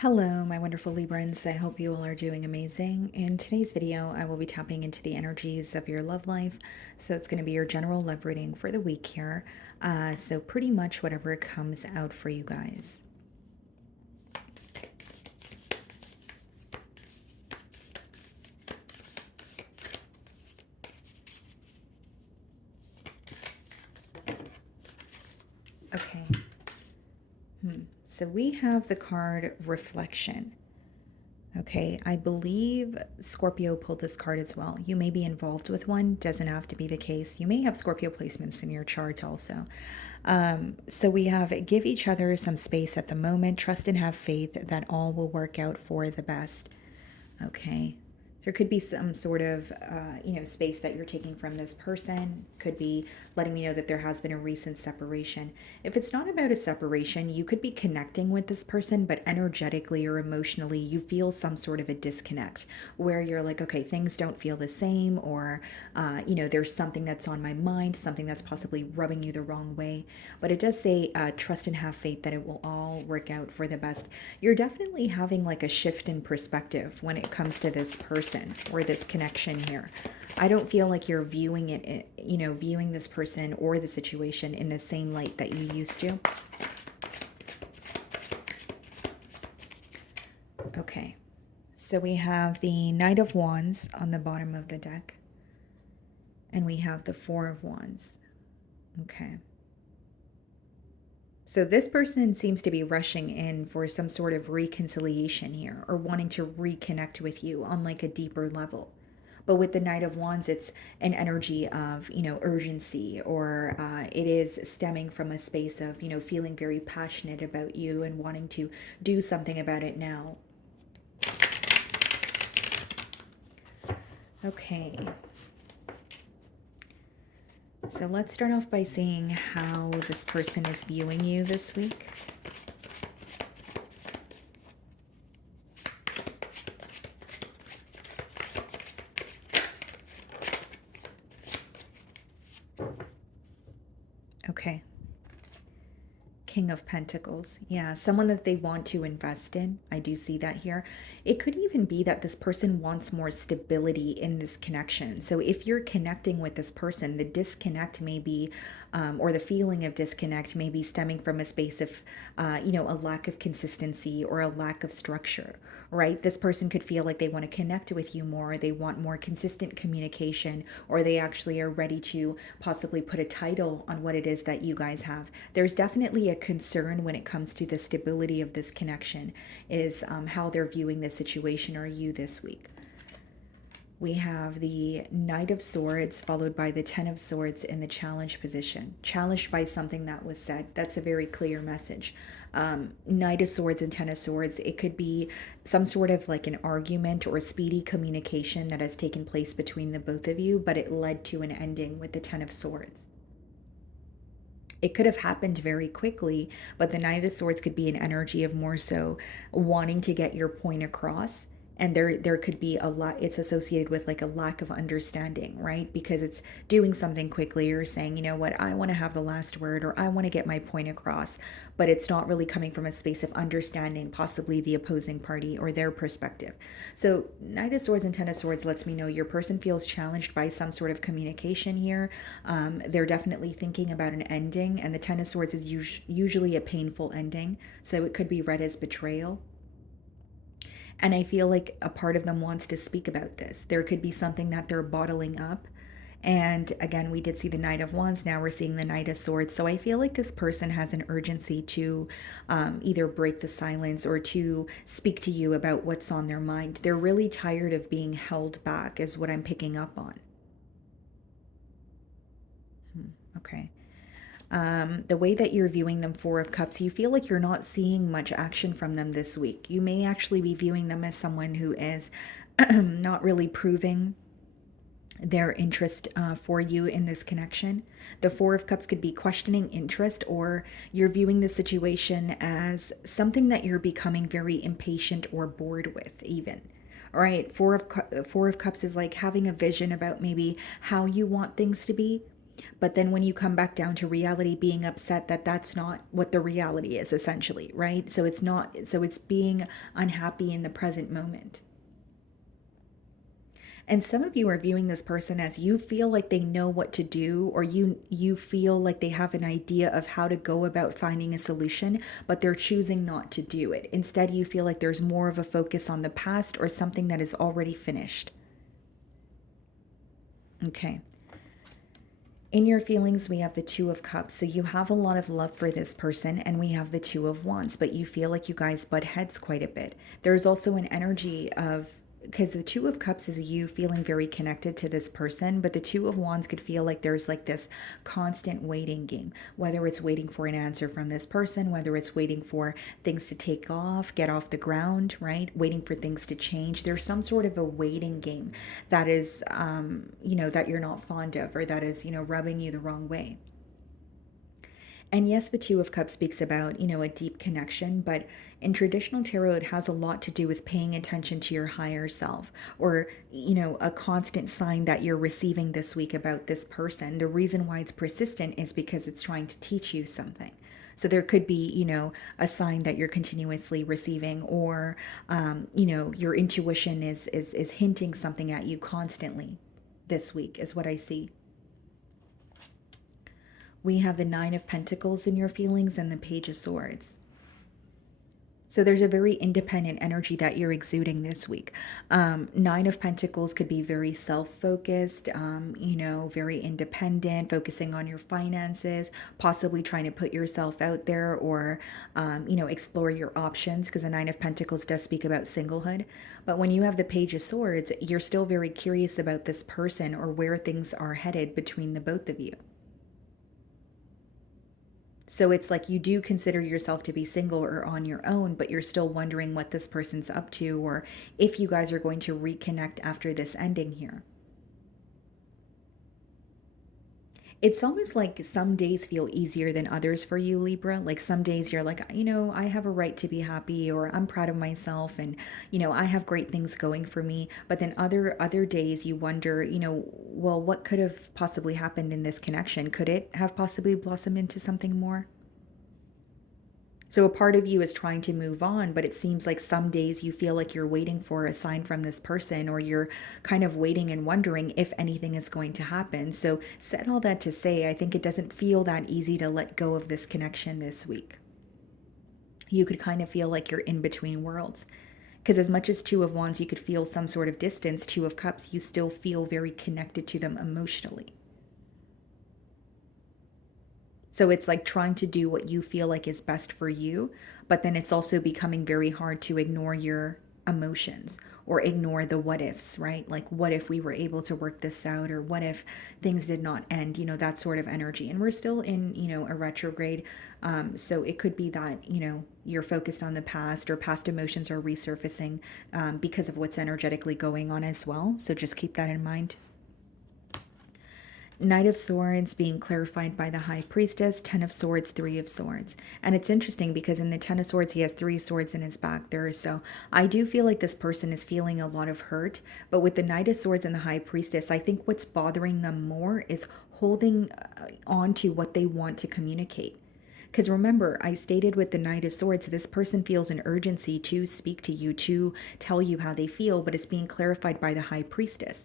Hello, my wonderful Librans. I hope you all are doing amazing. In today's video, I will be tapping into the energies of your love life. So it's going to be your general love reading for the week here. So pretty much whatever comes out for you guys. Okay. So we have the card Reflection. Okay, I believe Scorpio pulled this card as well. You may be involved with one, doesn't have to be the case. You may have Scorpio placements in your chart also. So we have give each other some space at the moment, trust and have faith that all will work out for the best. Okay. There could be some sort of, space that you're taking from this person. Could be letting me know that there has been a recent separation. If it's not about a separation, you could be connecting with this person, but energetically or emotionally, you feel some sort of a disconnect where you're like, okay, things don't feel the same, or, there's something that's on my mind, something that's possibly rubbing you the wrong way. But it does say, trust and have faith that it will all work out for the best. You're definitely having like a shift in perspective when it comes to this person or this connection here. I don't feel like you're viewing it, viewing this person or the situation in the same light that you used to. Okay, so we have the Knight of Wands on the bottom of the deck, and we have the Four of Wands. Okay. So this person seems to be rushing in for some sort of reconciliation here, or wanting to reconnect with you on like a deeper level. But with the Knight of Wands, it's an energy of, urgency, or it is stemming from a space of, feeling very passionate about you and wanting to do something about it now. Okay. So let's start off by seeing how this person is viewing you this week. Okay. King of Pentacles. Yeah, someone that they want to invest in. I do see that here. It could even be that this person wants more stability in this connection. So if you're connecting with this person, the disconnect may be, or the feeling of disconnect may be stemming from a space of, a lack of consistency or a lack of structure, right? This person could feel like they want to connect with you more, they want more consistent communication, or they actually are ready to possibly put a title on what it is that you guys have. There's definitely a concern when it comes to the stability of this connection, is how they're viewing this situation or you this week. We have the Knight of Swords followed by the Ten of Swords in the challenge position. Challenged by something that was said. That's a very clear message. Knight of Swords and Ten of Swords, it could be some sort of like an argument or speedy communication that has taken place between the both of you, but it led to an ending with the Ten of Swords. It could have happened very quickly, but the Knight of Swords could be an energy of more so wanting to get your point across. And there could be a lot, it's associated with like a lack of understanding, right? Because it's doing something quickly or saying, you know what, I want to have the last word, or I want to get my point across, but it's not really coming from a space of understanding possibly the opposing party or their perspective. So Knight of Swords and Ten of Swords lets me know your person feels challenged by some sort of communication here. They're definitely thinking about an ending, and the Ten of Swords is usually a painful ending, so it could be read as betrayal. And I feel like a part of them wants to speak about this. There could be something that they're bottling up. And again, we did see the Knight of Wands. Now we're seeing the Knight of Swords. So I feel like this person has an urgency to either break the silence or to speak to you about what's on their mind. They're really tired of being held back, is what I'm picking up on. Okay. The way that you're viewing them, Four of Cups, you feel like you're not seeing much action from them this week. You may actually be viewing them as someone who is not really proving their interest for you in this connection. The Four of Cups could be questioning interest, or you're viewing the situation as something that you're becoming very impatient or bored with even. All right, Four of Cups is like having a vision about maybe how you want things to be, But then when you come back down to reality, being upset that that's not what the reality is, essentially, right? So it's not, so it's being unhappy in the present moment. And some of you are viewing this person as you feel like they know what to do, or you feel like they have an idea of how to go about finding a solution, but they're choosing not to do it. Instead, you feel like there's more of a focus on the past or something that is already finished. Okay. In your feelings, we have the Two of Cups. So you have a lot of love for this person, and we have the Two of Wands, but you feel like you guys butt heads quite a bit. There's also an energy of, because the Two of Cups is you feeling very connected to this person, but the Two of Wands could feel like there's like this constant waiting game, whether it's waiting for an answer from this person, whether it's waiting for things to take off, get off the ground, right? Waiting for things to change. There's some sort of a waiting game that is, that you're not fond of, or that is, rubbing you the wrong way. And yes, the Two of Cups speaks about, a deep connection, but in traditional tarot, it has a lot to do with paying attention to your higher self, or, a constant sign that you're receiving this week about this person. The reason why it's persistent is because it's trying to teach you something. So there could be, a sign that you're continuously receiving, or, your intuition is hinting something at you constantly this week, is what I see. We have the Nine of Pentacles in your feelings and the Page of Swords. So there's a very independent energy that you're exuding this week. Nine of Pentacles could be very self-focused, very independent, focusing on your finances, possibly trying to put yourself out there, or, explore your options, because the Nine of Pentacles does speak about singlehood. But when you have the Page of Swords, you're still very curious about this person, or where things are headed between the both of you. So it's like you do consider yourself to be single or on your own, but you're still wondering what this person's up to, or if you guys are going to reconnect after this ending here. It's almost like some days feel easier than others for you, Libra. Like some days you're like, I have a right to be happy, or I'm proud of myself, and I have great things going for me. But then other days you wonder, well, what could have possibly happened in this connection? Could it have possibly blossomed into something more? So a part of you is trying to move on, but it seems like some days you feel like you're waiting for a sign from this person, or you're kind of waiting and wondering if anything is going to happen. So, said all that to say, I think it doesn't feel that easy to let go of this connection this week. You could kind of feel like you're in between worlds. Because as much as Two of Wands, you could feel some sort of distance, Two of Cups, you still feel very connected to them emotionally. So it's like trying to do what you feel like is best for you, but then it's also becoming very hard to ignore your emotions, or ignore the what ifs, right? Like, what if we were able to work this out, or what if things did not end, that sort of energy. And we're still in, a retrograde. So it could be that, you're focused on the past, or past emotions are resurfacing because of what's energetically going on as well. So just keep that in mind. Knight of Swords being clarified by the High Priestess, Ten of Swords, Three of Swords. And it's interesting because in the Ten of Swords, he has three swords in his back there. So I do feel like this person is feeling a lot of hurt. But with the Knight of Swords and the High Priestess, I think what's bothering them more is holding on to what they want to communicate. Because remember, I stated with the Knight of Swords, this person feels an urgency to speak to you, to tell you how they feel, but it's being clarified by the High Priestess.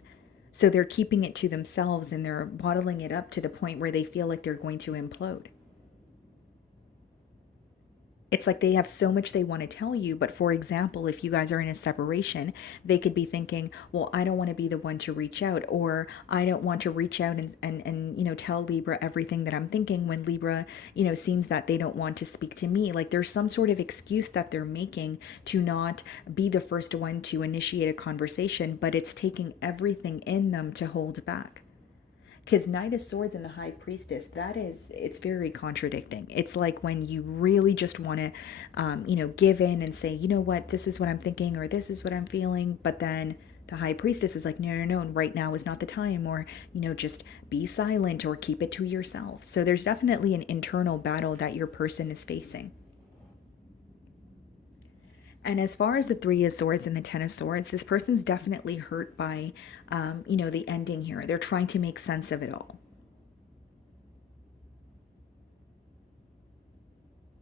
So they're keeping it to themselves, and they're bottling it up to the point where they feel like they're going to implode. It's like they have so much they want to tell you, but for example, if you guys are in a separation, they could be thinking, well, I don't want to be the one to reach out, or I don't want to reach out and tell Libra everything that I'm thinking, when Libra, seems that they don't want to speak to me. Like there's some sort of excuse that they're making to not be the first one to initiate a conversation, but it's taking everything in them to hold back. Because Knight of Swords and the High Priestess, it's very contradicting. It's like when you really just want to, give in and say, you know what, this is what I'm thinking, or this is what I'm feeling. But then the High Priestess is like, no, no, no, and right now is not the time, or, just be silent, or keep it to yourself. So there's definitely an internal battle that your person is facing. And as far as the Three of Swords and the Ten of Swords, this person's definitely hurt by, the ending here. They're trying to make sense of it all.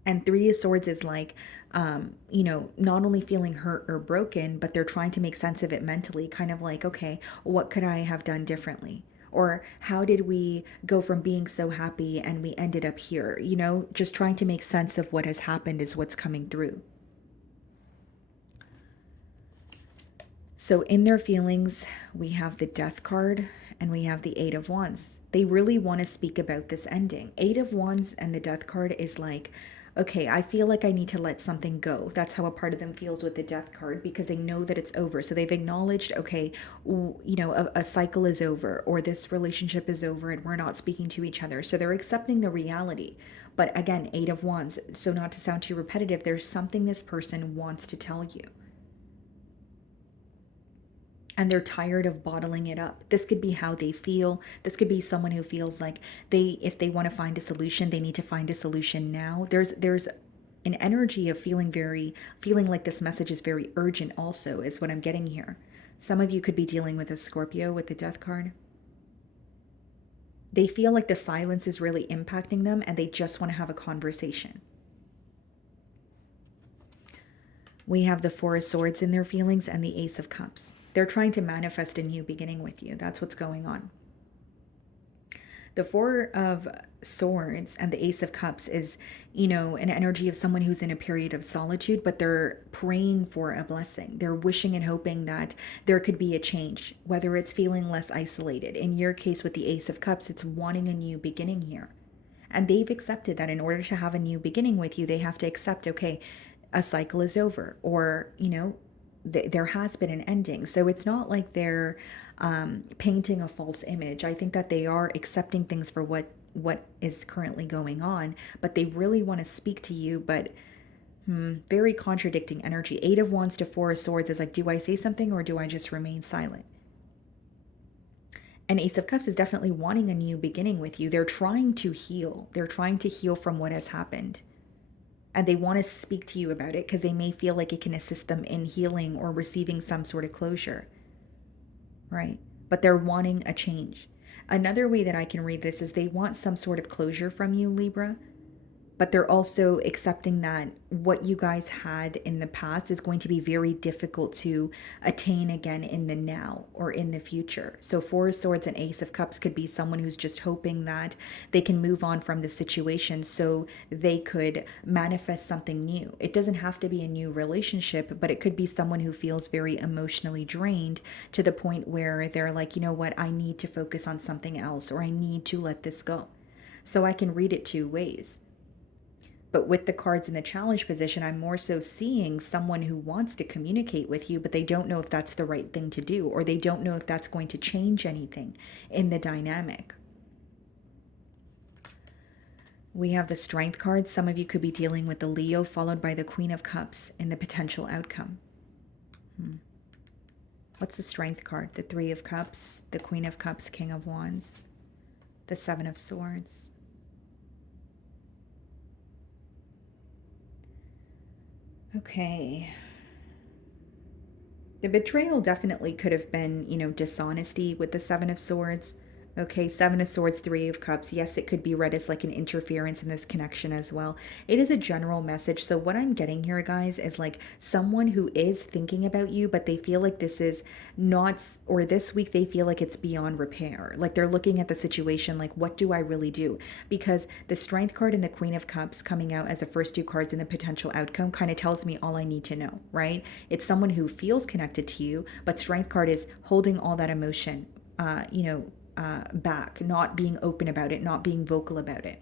And Three of Swords is like, not only feeling hurt or broken, but they're trying to make sense of it mentally, kind of like, okay, what could I have done differently? Or how did we go from being so happy and we ended up here? Just trying to make sense of what has happened is what's coming through. So, in their feelings, we have the Death card and we have the Eight of Wands. They really want to speak about this ending. Eight of Wands and the Death card is like, okay, I feel like I need to let something go. That's how a part of them feels with the Death card, because they know that it's over. So they've acknowledged, okay, a cycle is over, or this relationship is over and we're not speaking to each other. So they're accepting the reality. But again, Eight of Wands. So, not to sound too repetitive, there's something this person wants to tell you, and they're tired of bottling it up. This could be how they feel. This could be someone who feels like if they want to find a solution, they need to find a solution now. There's an energy of feeling like this message is very urgent also, is what I'm getting here. Some of you could be dealing with a Scorpio with the Death card. They feel like the silence is really impacting them and they just want to have a conversation. We have the Four of Swords in their feelings and the Ace of Cups. They're trying to manifest a new beginning with you. That's what's going on. The Four of Swords and the Ace of Cups is, an energy of someone who's in a period of solitude, but they're praying for a blessing. They're wishing and hoping that there could be a change, whether it's feeling less isolated. In your case with the Ace of Cups, it's wanting a new beginning here. And they've accepted that in order to have a new beginning with you, they have to accept, okay, a cycle is over, or, there has been an ending. So it's not like they're painting a false image. I think that they are accepting things for what is currently going on, but they really want to speak to you, but very contradicting energy. Eight of Wands to Four of Swords is like, do I say something or do I just remain silent? And Ace of Cups is definitely wanting a new beginning with you. They're trying to heal. They're trying to heal from what has happened. And they want to speak to you about it because they may feel like it can assist them in healing or receiving some sort of closure, right? But they're wanting a change. Another way that I can read this is they want some sort of closure from you, Libra, but they're also accepting that what you guys had in the past is going to be very difficult to attain again in the now or in the future. So Four of Swords and Ace of Cups could be someone who's just hoping that they can move on from the situation so they could manifest something new. It doesn't have to be a new relationship, but it could be someone who feels very emotionally drained to the point where they're like, you know what, I need to focus on something else, or I need to let this go. So I can read it two ways. But with the cards in the challenge position, I'm more so seeing someone who wants to communicate with you, but they don't know if that's the right thing to do, or they don't know if that's going to change anything in the dynamic. We have the Strength card. Some of you could be dealing with the Leo, followed by the Queen of Cups in the potential outcome. What's the Strength card? The Three of Cups, the Queen of Cups, King of Wands, the Seven of Swords. Okay. The betrayal definitely could have been, dishonesty with the Seven of Swords. Okay, Seven of Swords, Three of Cups. Yes, it could be read as like an interference in this connection as well. It is a general message. So, what I'm getting here, guys, is like someone who is thinking about you, but they feel like this is not, or this week they feel like it's beyond repair. Like they're looking at the situation like, what do I really do? Because the Strength card and the Queen of Cups coming out as the first two cards in the potential outcome kind of tells me all I need to know, right? It's someone who feels connected to you, but Strength card is holding all that emotion, back, not being open about it, not being vocal about it.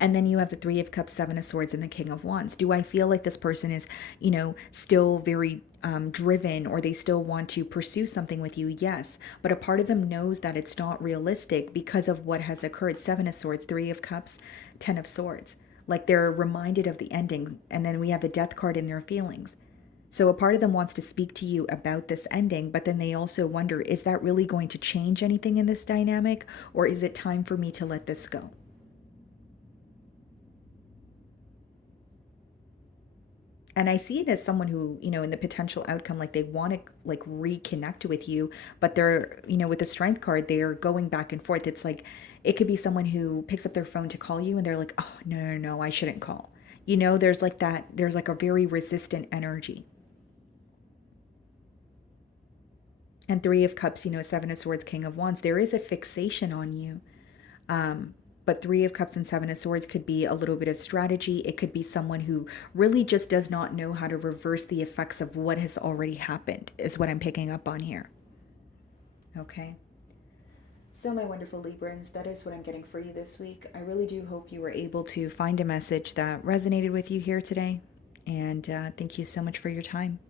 And then you have the Three of Cups, Seven of Swords, and the King of Wands. Do I feel like this person is, still very driven, or they still want to pursue something with you? Yes. But a part of them knows that it's not realistic because of what has occurred. Seven of Swords, Three of Cups, Ten of Swords. Like they're reminded of the ending. And then we have the Death card in their feelings. So a part of them wants to speak to you about this ending, but then they also wonder, is that really going to change anything in this dynamic, or is it time for me to let this go? And I see it as someone who, in the potential outcome, like they want to like reconnect with you, but they're, with the strength card, they're going back and forth. It's like it could be someone who picks up their phone to call you and they're like, oh, no, no, no, I shouldn't call. There's like that, there's like a very resistant energy. And Three of Cups, Seven of Swords, King of Wands, there is a fixation on you. Um, but Three of Cups and Seven of Swords could be a little bit of strategy. It could be someone who really just does not know how to reverse the effects of what has already happened, is what I'm picking up on here. Okay. So, my wonderful Librans, that is what I'm getting for you this week. I really do hope you were able to find a message that resonated with you here today. And thank you so much for your time.